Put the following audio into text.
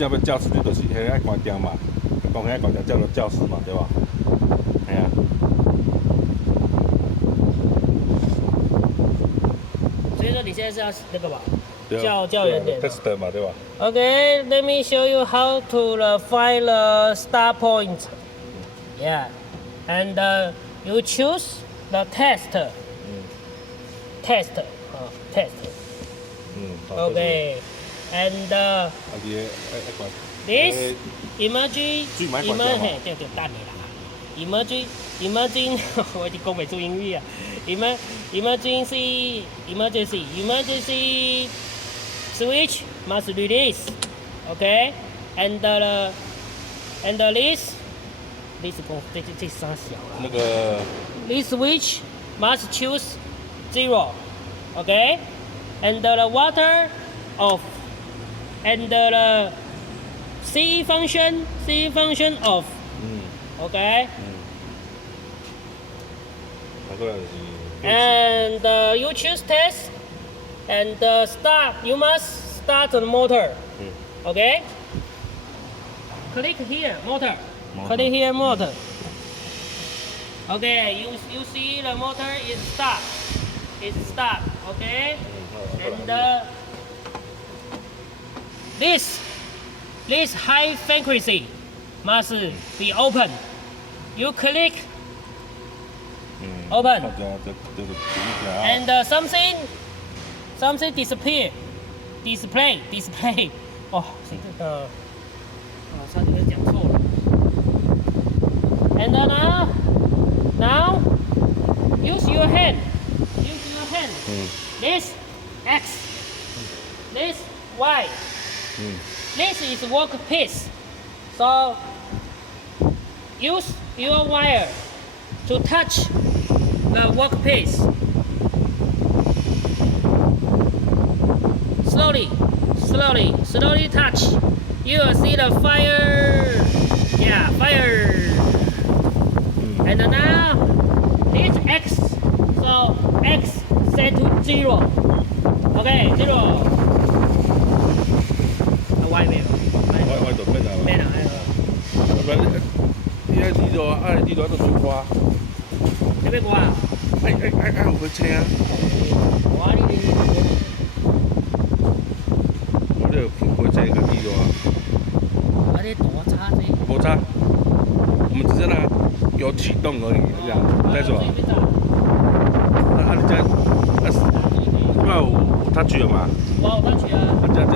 正要教室你就是遐爱关灯嘛，讲遐关灯叫做教室嘛，对吧？哎呀。所以说你现在是要那个吧？ 对较远点。test 嘛，对吧 Okay, let me show you how to find the start point. Yeah, and you choose the test. Test. Test. Okay, and this emergency. 对，等你啦。Emergency. 我已经讲不出英语啊。Emergency switch must release, okay? And this 这啥小啊？那个 This switch must choose 0, okay? And the water off, and the C function off, okay? And you choose test. And start. You must start the motor. Okay. Click here, motor. Click here, motor. Okay. You see the motor is start. It's start. Okay. And this high frequency must be open. You click. Open. And something display. Oh, 这个差点讲错了。And now use your hand. This X, this Y. This is workpiece. So use your wire to touch the workpiece. Slowly touch. You will see the fire. Yeah, fire. And now this X. So X set to 0. Okay, 0. Y 没有。Y 就咩啦？咩啦？唔係，依家呢度啊，呢度喺度做瓜。有咩瓜啊？哎，我佢車啊！哇！呢啲我呢度蘋果車嘅呢度啊。嗰啲躲叉啫。摩擦，我們只是呢有啟動而已，這樣，再說。你這，因為我touch了嘛。哇，我touch啊！這